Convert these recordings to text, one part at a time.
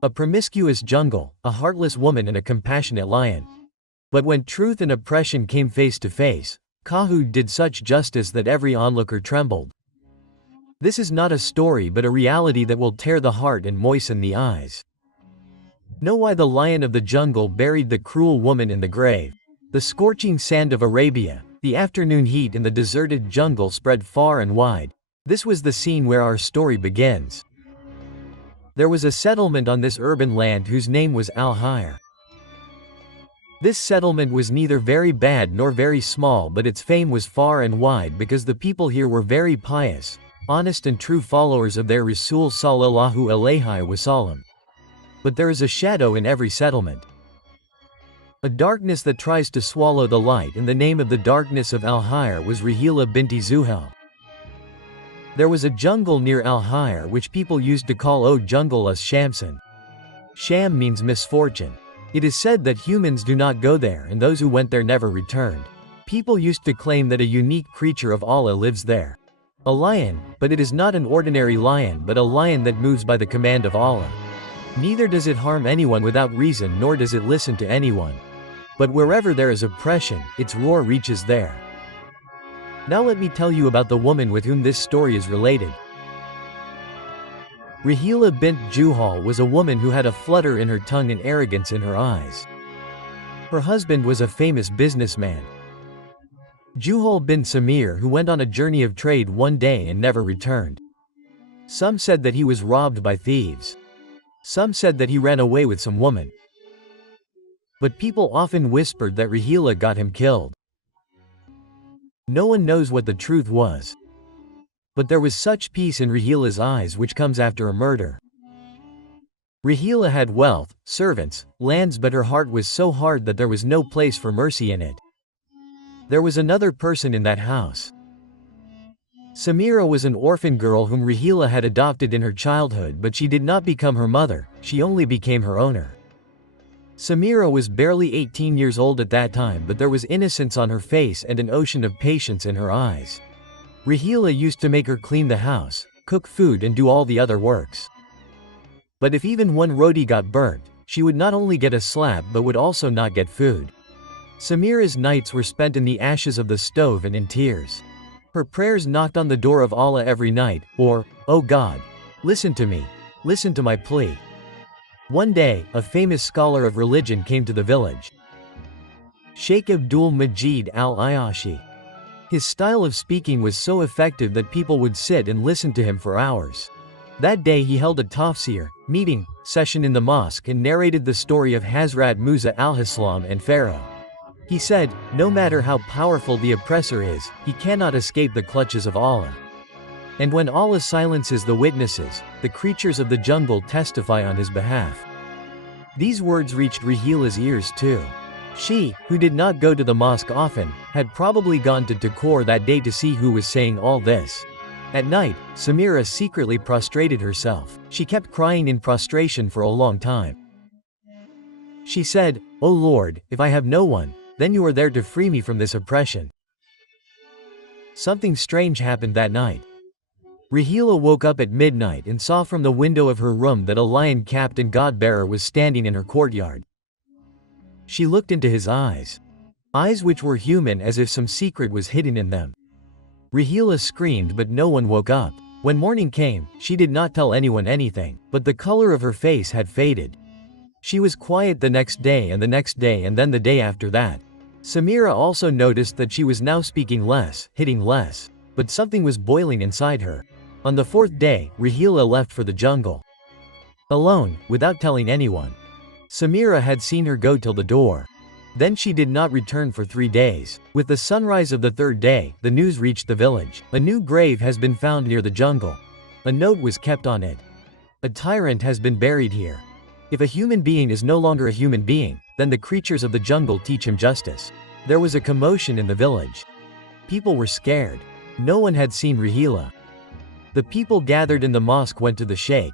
A promiscuous jungle, a heartless woman and a compassionate lion. But when truth and oppression came face to face, Qudrat did such justice that every onlooker trembled. This is not a story but a reality that will tear the heart and moisten the eyes. Know why the lion of the jungle buried the cruel woman in the grave. The scorching sand of Arabia, the afternoon heat in the deserted jungle spread far and wide. This was the scene where our story begins. There was a settlement on this urban land whose name was Al-Hayr. This settlement was neither very bad nor very small, but its fame was far and wide because the people here were very pious, honest and true followers of their Rasul sallallahu alayhi wasallam. But there is a shadow in every settlement. A darkness that tries to swallow the light, and the name of the darkness of Al-Hayr was Rahila binti Zuhal. There was a jungle near Al-Hayr which people used to call O Jungle as Shamsin. Sham means misfortune. It is said that humans do not go there and those who went there never returned. People used to claim that a unique creature of Allah lives there. A lion, but it is not an ordinary lion but a lion that moves by the command of Allah. Neither does it harm anyone without reason nor does it listen to anyone. But wherever there is oppression, its roar reaches there. Now let me tell you about the woman with whom this story is related. Rahila bint Juhal was a woman who had a flutter in her tongue and arrogance in her eyes. Her husband was a famous businessman, Juhal bin Samir, who went on a journey of trade one day and never returned. Some said that he was robbed by thieves. Some said that he ran away with some woman. But people often whispered that Rahila got him killed. No one knows what the truth was. But there was such peace in Rahila's eyes which comes after a murder. Rahila had wealth, servants, lands, but her heart was so hard that there was no place for mercy in it. There was another person in that house. Samira was an orphan girl whom Rahila had adopted in her childhood, but she did not become her mother, she only became her owner. Samira was barely 18 years old at that time, but there was innocence on her face and an ocean of patience in her eyes. Rahila used to make her clean the house, cook food and do all the other works. But if even one roti got burnt, she would not only get a slap but would also not get food. Samira's nights were spent in the ashes of the stove and in tears. Her prayers knocked on the door of Allah every night, or, "Oh God, listen to me, listen to my plea." One day, a famous scholar of religion came to the village. Sheikh Abdul Majid al-Ayashi. His style of speaking was so effective that people would sit and listen to him for hours. That day he held a tafsir meeting session in the mosque and narrated the story of Hazrat Musa al-Islam and Pharaoh. He said, no matter how powerful the oppressor is, he cannot escape the clutches of Allah. And when Allah silences the witnesses, the creatures of the jungle testify on his behalf. These words reached Rahila's ears too. She, who did not go to the mosque often, had probably gone to Takor that day to see who was saying all this. At night, Samira secretly prostrated herself. She kept crying in prostration for a long time. She said, "O Lord, if I have no one, then you are there to free me from this oppression." Something strange happened that night. Rahila woke up at midnight and saw from the window of her room that a lion-capped and God-bearer was standing in her courtyard. She looked into his eyes. Eyes which were human, as if some secret was hidden in them. Rahila screamed, but no one woke up. When morning came, she did not tell anyone anything, but the color of her face had faded. She was quiet the next day and the next day and then the day after that. Samira also noticed that she was now speaking less, hitting less, but something was boiling inside her. On the fourth day, Rahila left for the jungle. Alone, without telling anyone. Samira had seen her go till the door. Then she did not return for 3 days. With the sunrise of the third day, the news reached the village. A new grave has been found near the jungle. A note was kept on it. A tyrant has been buried here. If a human being is no longer a human being, then the creatures of the jungle teach him justice. There was a commotion in the village. People were scared. No one had seen Rahila. The people gathered in the mosque went to the sheikh.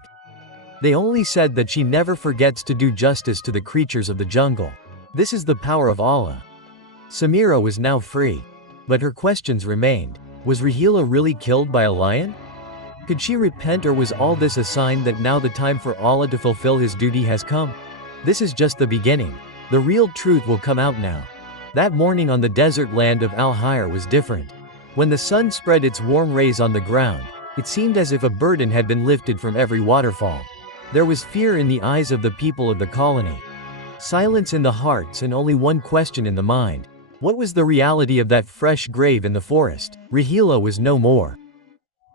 They only said that she never forgets to do justice to the creatures of the jungle. This is the power of Allah. Samira was now free. But her questions remained. Was Rahila really killed by a lion? Could she repent, or was all this a sign that now the time for Allah to fulfill his duty has come? This is just the beginning. The real truth will come out now. That morning on the desert land of Al-Hir was different. When the sun spread its warm rays on the ground, it seemed as if a burden had been lifted from every waterfall. There was fear in the eyes of the people of the colony, silence in the hearts, and only one question in the mind. What was the reality of that fresh grave in the forest? Rahila was no more.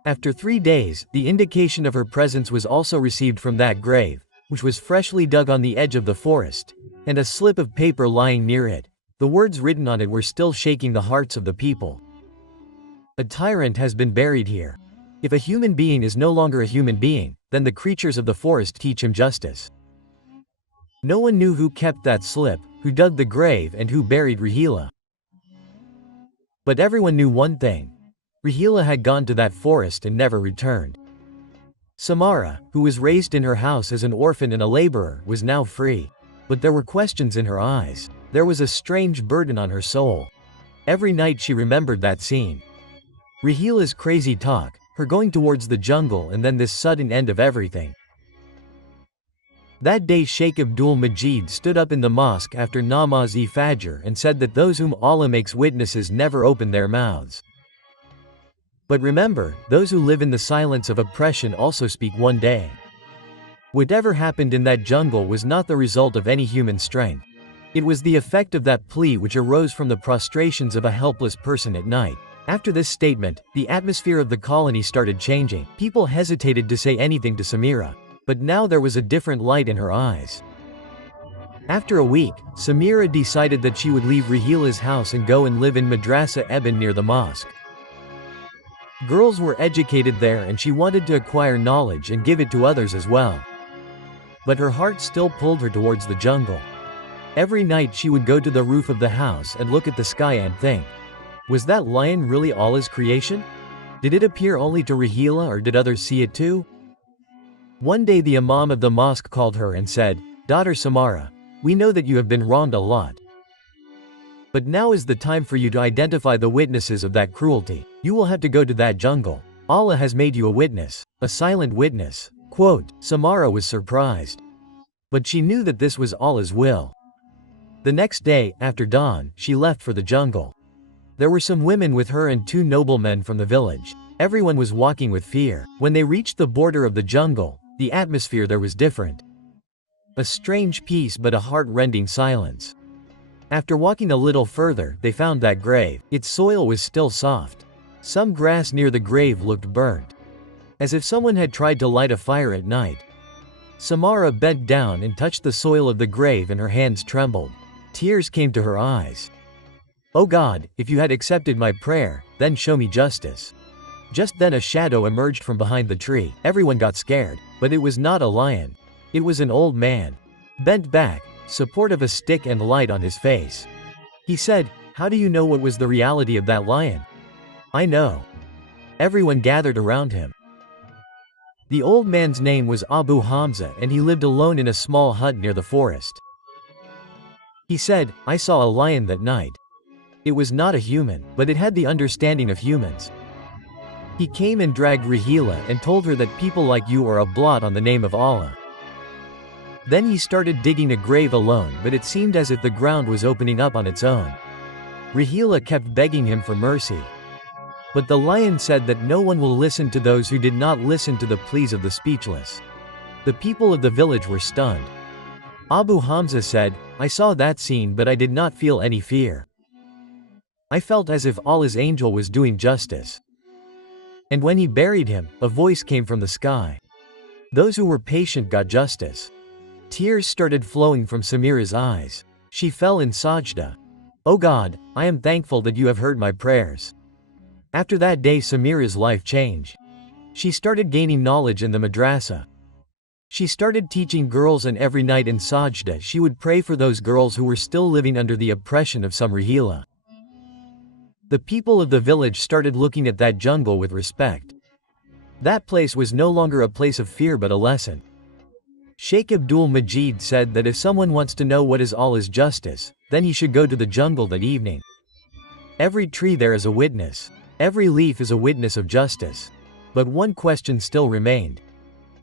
After 3 days, the indication of her presence was also received from that grave, which was freshly dug on the edge of the forest, and a slip of paper lying near it. The words written on it were still shaking the hearts of the people. A tyrant has been buried here. If a human being is no longer a human being, then the creatures of the forest teach him justice. No one knew who kept that slip, who dug the grave, and who buried Rahila. But everyone knew one thing. Rahila had gone to that forest and never returned. Samara, who was raised in her house as an orphan and a laborer, was now free. But there were questions in her eyes. There was a strange burden on her soul. Every night she remembered that scene. Rahila's crazy talk, her going towards the jungle, and then this sudden end of everything. That day Sheikh Abdul Majid stood up in the mosque after Namaz-e-Fajr and said that those whom Allah makes witnesses never open their mouths. But remember, those who live in the silence of oppression also speak one day. Whatever happened in that jungle was not the result of any human strength. It was the effect of that plea which arose from the prostrations of a helpless person at night. After this statement, the atmosphere of the colony started changing. People hesitated to say anything to Samira. But now there was a different light in her eyes. After a week, Samira decided that she would leave Rahila's house and go and live in Madrasa Eben near the mosque. Girls were educated there and she wanted to acquire knowledge and give it to others as well. But her heart still pulled her towards the jungle. Every night she would go to the roof of the house and look at the sky and think, was that lion really Allah's creation? Did it appear only to Rahila, or did others see it too? One day the Imam of the mosque called her and said, "Daughter Samara, we know that you have been wronged a lot. But now is the time for you to identify the witnesses of that cruelty. You will have to go to that jungle. Allah has made you a witness, a silent witness." Quote, Samara was surprised. But she knew that this was Allah's will. The next day, after dawn, she left for the jungle. There were some women with her and 2 noblemen from the village. Everyone was walking with fear. When they reached the border of the jungle, the atmosphere there was different. A strange peace, but a heart-rending silence. After walking a little further, they found that grave. Its soil was still soft. Some grass near the grave looked burnt, as if someone had tried to light a fire at night. Samara bent down and touched the soil of the grave, and her hands trembled. Tears came to her eyes. "Oh God, if you had accepted my prayer, then show me justice." Just then a shadow emerged from behind the tree. Everyone got scared, but it was not a lion. It was an old man, bent back, support of a stick and light on his face. He said, "How do you know what was the reality of that lion?" "I know." Everyone gathered around him. The old man's name was Abu Hamza, and he lived alone in a small hut near the forest. He said, "I saw a lion that night. It was not a human, but it had the understanding of humans. He came and dragged Rahila and told her that people like you are a blot on the name of Allah." Then he started digging a grave alone, but it seemed as if the ground was opening up on its own. Rahila kept begging him for mercy. But the lion said that no one will listen to those who did not listen to the pleas of the speechless. The people of the village were stunned. Abu Hamza said, "I saw that scene, but I did not feel any fear. I felt as if Allah's angel was doing justice." And when he buried him, a voice came from the sky. Those who were patient got justice. Tears started flowing from Samira's eyes. She fell in sajda. "Oh God, I am thankful that you have heard my prayers." After that day Samira's life changed. She started gaining knowledge in the madrasa. She started teaching girls, and every night in sajda she would pray for those girls who were still living under the oppression of some Rahila. The people of the village started looking at that jungle with respect. That place was no longer a place of fear but a lesson. Sheikh Abdul Majid said that if someone wants to know what is Allah's justice, then he should go to the jungle that evening. Every tree there is a witness. Every leaf is a witness of justice. But one question still remained.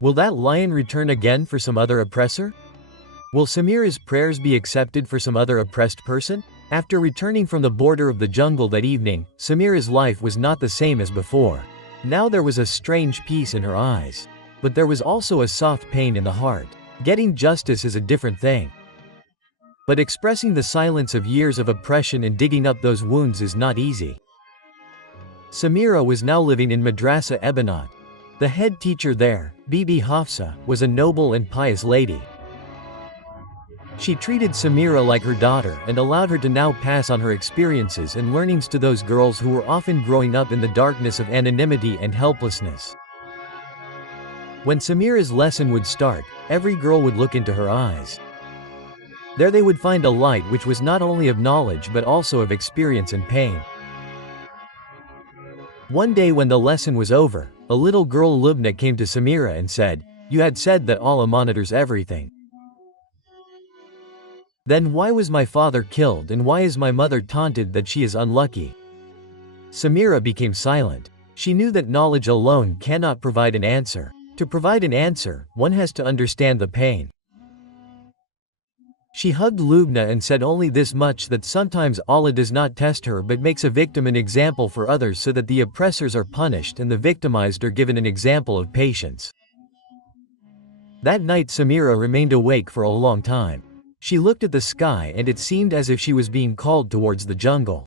Will that lion return again for some other oppressor? Will Samira's prayers be accepted for some other oppressed person? After returning from the border of the jungle that evening, Samira's life was not the same as before. Now there was a strange peace in her eyes. But there was also a soft pain in the heart. Getting justice is a different thing. But expressing the silence of years of oppression and digging up those wounds is not easy. Samira was now living in Madrasa Ebanat. The head teacher there, Bibi Hafsa, was a noble and pious lady. She treated Samira like her daughter and allowed her to now pass on her experiences and learnings to those girls who were often growing up in the darkness of anonymity and helplessness. When Samira's lesson would start, every girl would look into her eyes. There they would find a light which was not only of knowledge but also of experience and pain. One day when the lesson was over, a little girl Lubna came to Samira and said, "You had said that Allah monitors everything. Then why was my father killed and why is my mother taunted that she is unlucky?" Samira became silent. She knew that knowledge alone cannot provide an answer. To provide an answer, one has to understand the pain. She hugged Lubna and said only this much, that sometimes Allah does not test her but makes a victim an example for others so that the oppressors are punished and the victimized are given an example of patience. That night Samira remained awake for a long time. She looked at the sky and it seemed as if she was being called towards the jungle.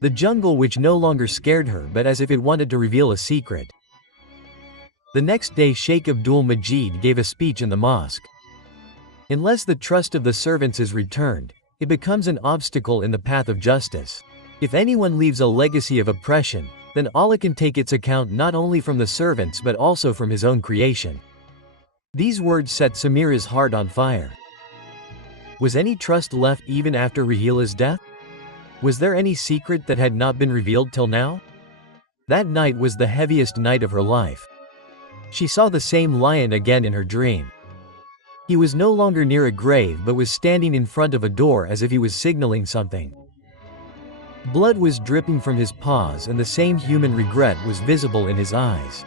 The jungle which no longer scared her but as if it wanted to reveal a secret. The next day Sheikh Abdul Majid gave a speech in the mosque. Unless the trust of the servants is returned, it becomes an obstacle in the path of justice. If anyone leaves a legacy of oppression, then Allah can take its account not only from the servants but also from His own creation. These words set Samira's heart on fire. Was any trust left even after Rahila's death? Was there any secret that had not been revealed till now? That night was the heaviest night of her life. She saw the same lion again in her dream. He was no longer near a grave but was standing in front of a door as if he was signaling something. Blood was dripping from his paws and the same human regret was visible in his eyes.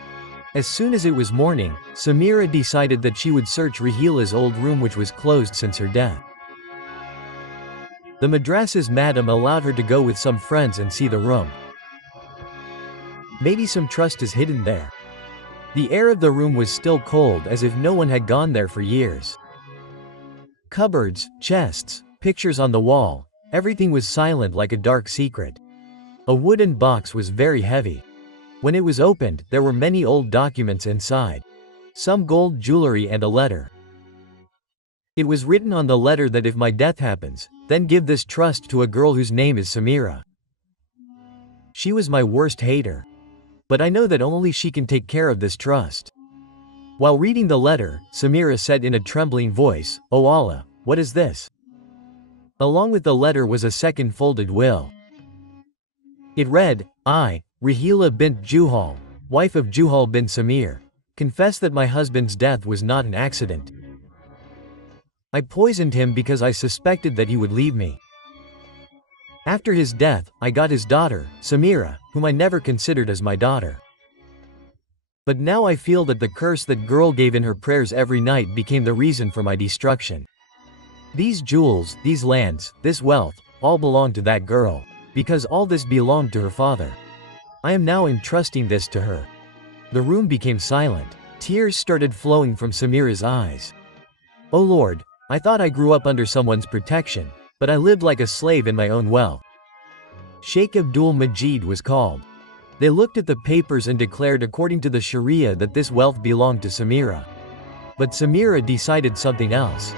As soon as it was morning, Samira decided that she would search Rahila's old room which was closed since her death. The madrasa's madam allowed her to go with some friends and see the room. Maybe some trust is hidden there. The air of the room was still cold as if no one had gone there for years. Cupboards, chests, pictures on the wall, everything was silent like a dark secret. A wooden box was very heavy. When it was opened, there were many old documents inside. Some gold jewelry and a letter. It was written on the letter that if my death happens, then give this trust to a girl whose name is Samira. She was my worst hater. But I know that only she can take care of this trust. While reading the letter, Samira said in a trembling voice, "O Allah, what is this?" Along with the letter was a second folded will. It read, "I, Rahila bint Juhal, wife of Juhal bin Samir, confess that my husband's death was not an accident. I poisoned him because I suspected that he would leave me. After his death, I got his daughter, Samira, whom I never considered as my daughter. But now I feel that the curse that girl gave in her prayers every night became the reason for my destruction. These jewels, these lands, this wealth, all belong to that girl, because all this belonged to her father. I am now entrusting this to her." The room became silent. Tears started flowing from Samira's eyes. "O Lord, I thought I grew up under someone's protection, but I lived like a slave in my own wealth." Sheikh Abdul Majid was called. They looked at the papers and declared according to the Sharia that this wealth belonged to Samira. But Samira decided something else.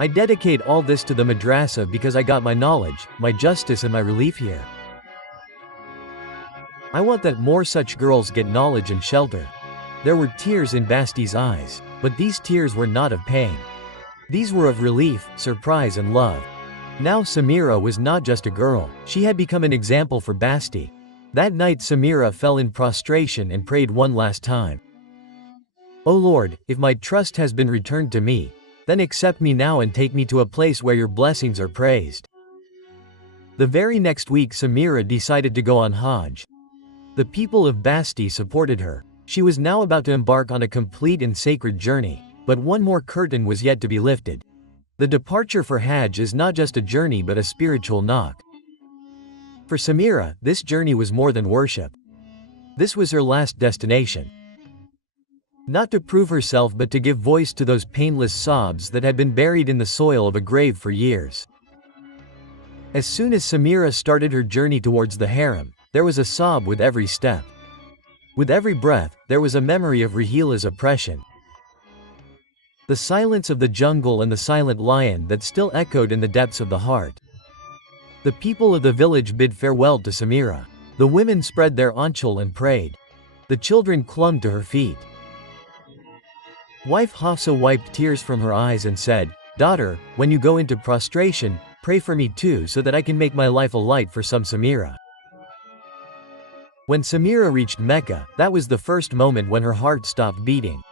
"I dedicate all this to the madrasa because I got my knowledge, my justice and my relief here. I want that more such girls get knowledge and shelter." There were tears in Basti's eyes, but these tears were not of pain. These were of relief, surprise and love. Now Samira was not just a girl, she had become an example for Basti. That night Samira fell in prostration and prayed one last time. "O Lord, if my trust has been returned to me, then accept me now and take me to a place where your blessings are praised." The very next week Samira decided to go on Hajj. The people of Basti supported her. She was now about to embark on a complete and sacred journey, but one more curtain was yet to be lifted. The departure for Hajj is not just a journey but a spiritual knock. For Samira, this journey was more than worship. This was her last destination. Not to prove herself but to give voice to those painless sobs that had been buried in the soil of a grave for years. As soon as Samira started her journey towards the harem, there was a sob with every step. With every breath, there was a memory of Rahila's oppression. The silence of the jungle and the silent lion that still echoed in the depths of the heart. The people of the village bid farewell to Samira. The women spread their anchal and prayed. The children clung to her feet. Wife Hafsa wiped tears from her eyes and said, "Daughter, when you go into prostration, pray for me too so that I can make my life a light for some Samira." When Samira reached Mecca, that was the first moment when her heart stopped beating.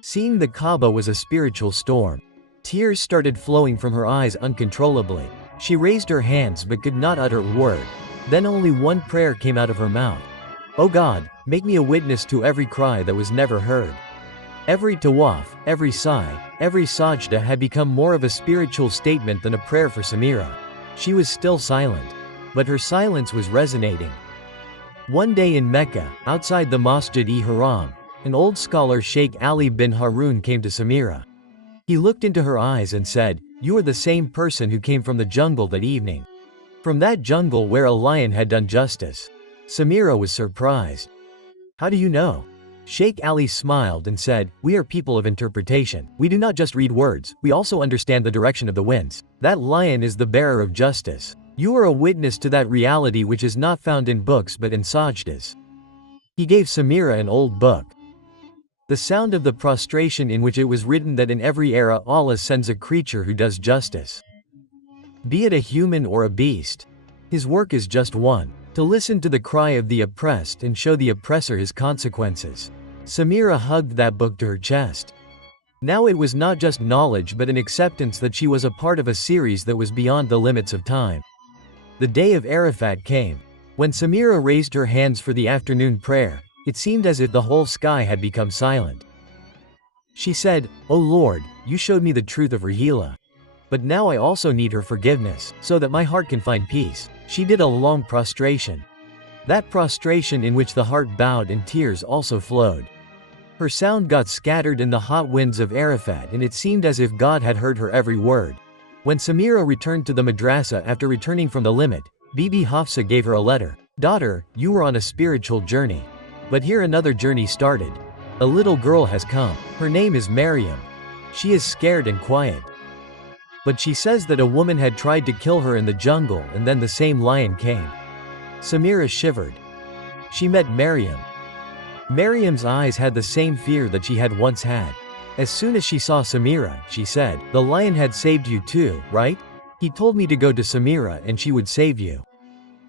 Seeing the Kaaba was a spiritual storm. Tears started flowing from her eyes uncontrollably. She raised her hands but could not utter a word. Then only one prayer came out of her mouth. "O God, make me a witness to every cry that was never heard." Every tawaf, every sigh, every sajda had become more of a spiritual statement than a prayer for Samira. She was still silent. But her silence was resonating. One day in Mecca, outside the Masjid-e-Haram, an old scholar Sheikh Ali bin Harun came to Samira. He looked into her eyes and said, "You are the same person who came from the jungle that evening. From that jungle where a lion had done justice." Samira was surprised. "How do you know?" Sheikh Ali smiled and said, "We are people of interpretation. We do not just read words, we also understand the direction of the winds. That lion is the bearer of justice. You are a witness to that reality which is not found in books but in sajdas." He gave Samira an old book. The sound of the prostration in which it was written that in every era Allah sends a creature who does justice. Be it a human or a beast. His work is just one, to listen to the cry of the oppressed and show the oppressor his consequences. Samira hugged that book to her chest. Now it was not just knowledge but an acceptance that she was a part of a series that was beyond the limits of time. The day of Arafat came. When Samira raised her hands for the afternoon prayer, it seemed as if the whole sky had become silent. She said, "O Lord, you showed me the truth of Rahila. But now I also need her forgiveness, so that my heart can find peace." She did a long prostration. That prostration in which the heart bowed and tears also flowed. Her sound got scattered in the hot winds of Arafat and it seemed as if God had heard her every word. When Samira returned to the madrasa after returning from the limit, Bibi Hafsa gave her a letter. "Daughter, you were on a spiritual journey. But here another journey started. A little girl has come. Her name is Maryam. She is scared and quiet. But she says that a woman had tried to kill her in the jungle and then the same lion came." Samira shivered. She met Maryam. Maryam's eyes had the same fear that she had once had. As soon as she saw Samira, she said, "The lion had saved you too, right? He told me to go to Samira and she would save you."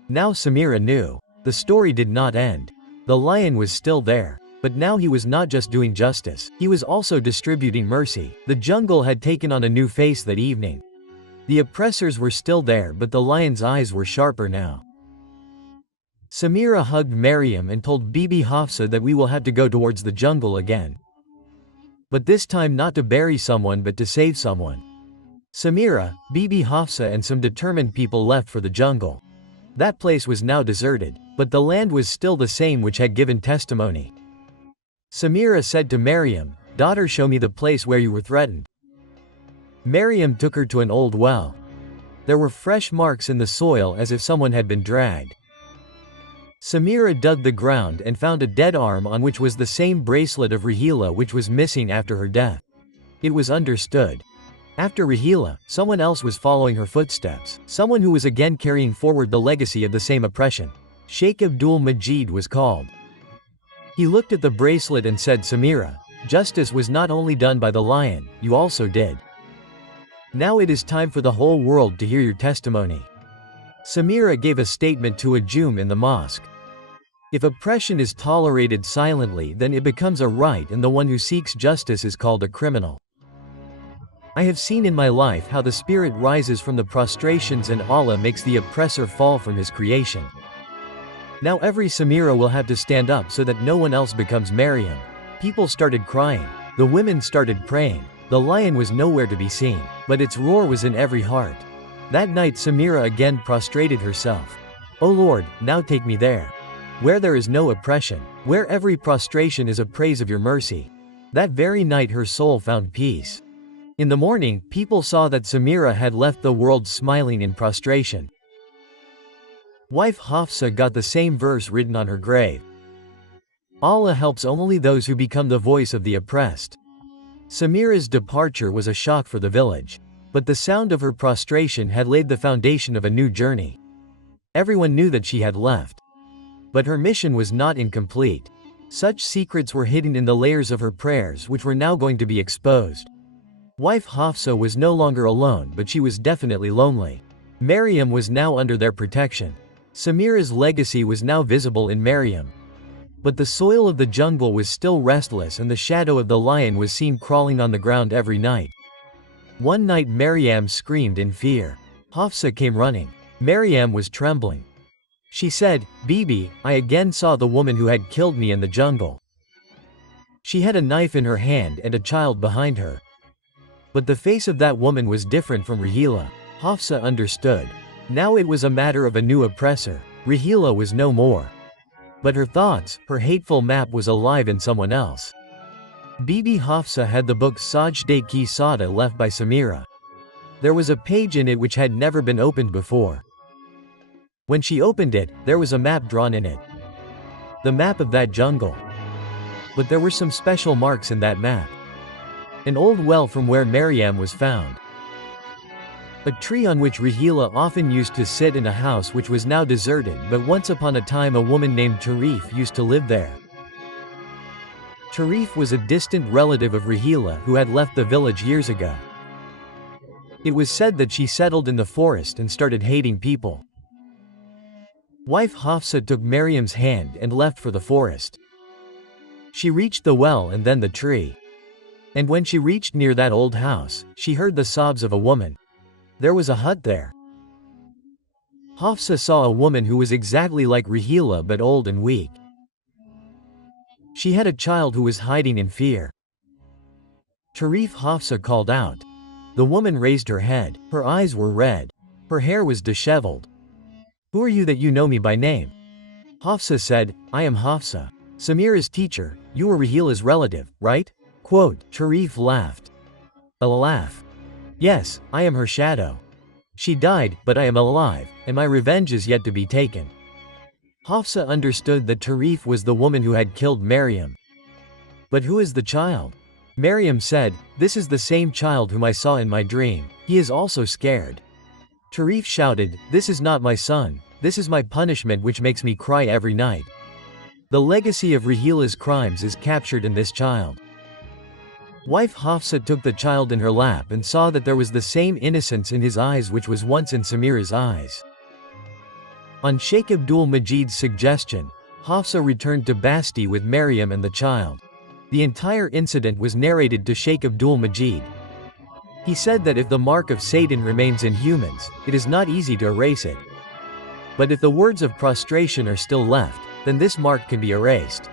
Now Samira knew. The story did not end. The lion was still there. But now he was not just doing justice, he was also distributing mercy. The jungle had taken on a new face that evening. The oppressors were still there but the lion's eyes were sharper now. Samira hugged Maryam and told Bibi Hafsa that we will have to go towards the jungle again. But this time not to bury someone but to save someone. Samira, Bibi Hafsa and some determined people left for the jungle. That place was now deserted, but the land was still the same which had given testimony. Samira said to Maryam, "Daughter, show me the place where you were threatened." Maryam took her to an old well. There were fresh marks in the soil as if someone had been dragged. Samira dug the ground and found a dead arm on which was the same bracelet of Rahila which was missing after her death. It was understood. After Rahila, someone else was following her footsteps, someone who was again carrying forward the legacy of the same oppression. Sheikh Abdul Majid was called. He looked at the bracelet and said, "Samira, justice was not only done by the lion, you also did. Now it is time for the whole world to hear your testimony." Samira gave a statement to a Jum in the mosque. If oppression is tolerated silently, then it becomes a right and the one who seeks justice is called a criminal. I have seen in my life how the spirit rises from the prostrations and Allah makes the oppressor fall from his creation. Now every Samira will have to stand up so that no one else becomes Maryam. People started crying. The women started praying. The lion was nowhere to be seen, but its roar was in every heart. That night Samira again prostrated herself. O Lord, now take me there, where there is no oppression, where every prostration is a praise of your mercy. That very night her soul found peace. In the morning, people saw that Samira had left the world smiling in prostration. Wife Hafsa got the same verse written on her grave. Allah helps only those who become the voice of the oppressed. Samira's departure was a shock for the village. But the sound of her prostration had laid the foundation of a new journey. Everyone knew that she had left. But her mission was not incomplete. Such secrets were hidden in the layers of her prayers which were now going to be exposed. Wife Hafsa was no longer alone, but she was definitely lonely. Maryam was now under their protection. Samira's legacy was now visible in Maryam. But the soil of the jungle was still restless and the shadow of the lion was seen crawling on the ground every night. One night Maryam screamed in fear. Hafsa came running. Maryam was trembling. She said, Bibi, I again saw the woman who had killed me in the jungle. She had a knife in her hand and a child behind her. But the face of that woman was different from Rahila. Hafsa understood. Now it was a matter of a new oppressor. Rahila was no more. But her thoughts, her hateful map was alive in someone else. Bibi Hafsa had the book Sajde Ki Sada left by Samira. There was a page in it which had never been opened before. When she opened it, there was a map drawn in it. The map of that jungle. But there were some special marks in that map. An old well from where Maryam was found. A tree on which Rahila often used to sit in a house which was now deserted, but once upon a time a woman named Tarif used to live there. Tarif was a distant relative of Rahila who had left the village years ago. It was said that she settled in the forest and started hating people. Wife Hafsa took Maryam's hand and left for the forest. She reached the well and then the tree. And when she reached near that old house, she heard the sobs of a woman. There was a hut there. Hafsa saw a woman who was exactly like Rahila but old and weak. She had a child who was hiding in fear. Tarif Hafsa called out. The woman raised her head. Her eyes were red. Her hair was disheveled. Who are you that you know me by name? Hafsa said, I am Hafsa, Samira's teacher. You were Rahila's relative, right? Quote, Tarif laughed. A laugh. Yes, I am her shadow. She died, but I am alive, and my revenge is yet to be taken. Hafsa understood that Tarif was the woman who had killed Maryam. But who is the child? Maryam said, This is the same child whom I saw in my dream. He is also scared. Tarif shouted, This is not my son. This is my punishment which makes me cry every night. The legacy of Rahila's crimes is captured in this child. Wife Hafsa took the child in her lap and saw that there was the same innocence in his eyes which was once in Samira's eyes. On Sheikh Abdul Majid's suggestion, Hafsa returned to Basti with Maryam and the child. The entire incident was narrated to Sheikh Abdul Majid. He said that if the mark of Satan remains in humans, it is not easy to erase it. But if the words of prostration are still left, then this mark can be erased.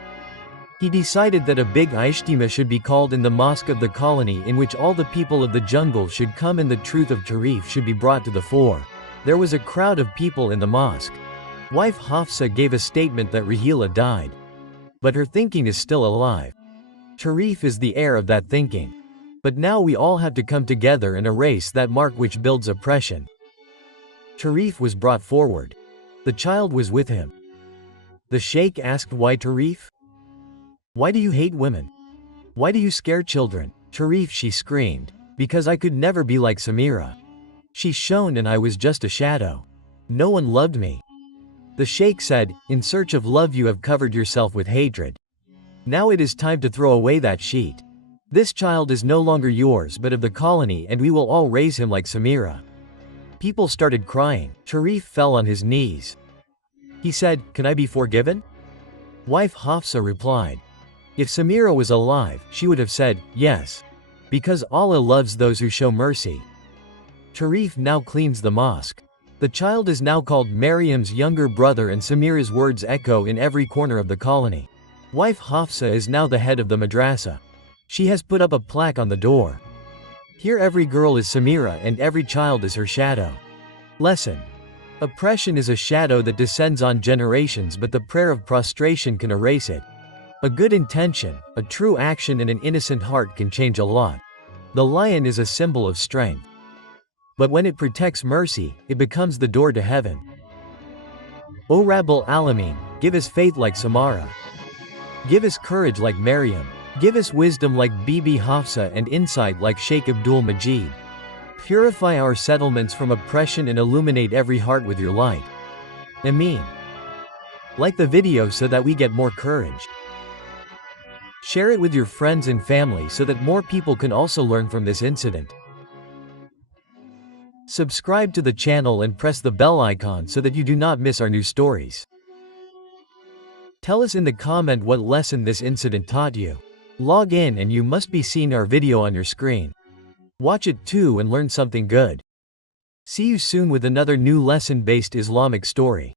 He decided that a big Ijtima should be called in the mosque of the colony in which all the people of the jungle should come and the truth of Tarif should be brought to the fore. There was a crowd of people in the mosque. Wife Hafsa gave a statement that Rahila died. But her thinking is still alive. Tarif is the heir of that thinking. But now we all have to come together and erase that mark which builds oppression. Tarif was brought forward. The child was with him. The sheikh asked, Why Tarif? Why do you hate women? Why do you scare children? Tarif, she screamed. Because I could never be like Samira. She shone and I was just a shadow. No one loved me. The sheikh said, In search of love you have covered yourself with hatred. Now it is time to throw away that sheet. This child is no longer yours but of the colony and we will all raise him like Samira. People started crying. Tarif fell on his knees. He said, Can I be forgiven? Wife Hafsa replied. If Samira was alive, she would have said, Yes. Because Allah loves those who show mercy. Tarif now cleans the mosque. The child is now called Maryam's younger brother, and Samira's words echo in every corner of the colony. Wife Hafsa is now the head of the madrasa. She has put up a plaque on the door. Here every girl is Samira and every child is her shadow. Lesson. Oppression is a shadow that descends on generations, but the prayer of prostration can erase it. A good intention, a true action and an innocent heart can change a lot. The lion is a symbol of strength. But when it protects mercy, it becomes the door to heaven. O Rabbul Alameen, give us faith like Samara. Give us courage like Maryam. Give us wisdom like Bibi Hafsa and insight like Sheikh Abdul Majid. Purify our settlements from oppression and illuminate every heart with your light. Ameen. Like the video so that we get more courage. Share it with your friends and family so that more people can also learn from this incident. Subscribe to the channel and press the bell icon so that you do not miss our new stories. Tell us in the comment what lesson this incident taught you. Log in and you must be seeing our video on your screen. Watch it too and learn something good. See you soon with another new lesson-based Islamic story.